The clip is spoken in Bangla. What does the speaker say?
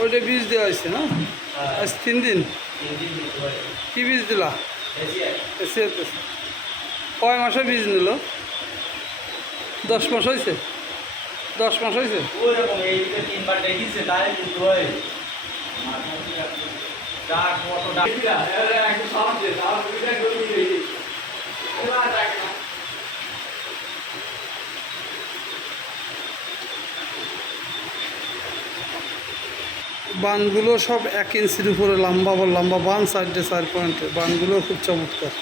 ওইটা বীজ দেওয়া হয়েছে না? আজ 3 দিন। কি বীজ দিলা? কয় মাসে বীজ নিল? 10 মাস হয়েছে? 10 মাস হয়েছে? বানগুলো সব 1 ইঞ্চির উপরে লম্বা লম্বা বান, 4 পয়েন্টে বানগুলো খুব চমৎকার।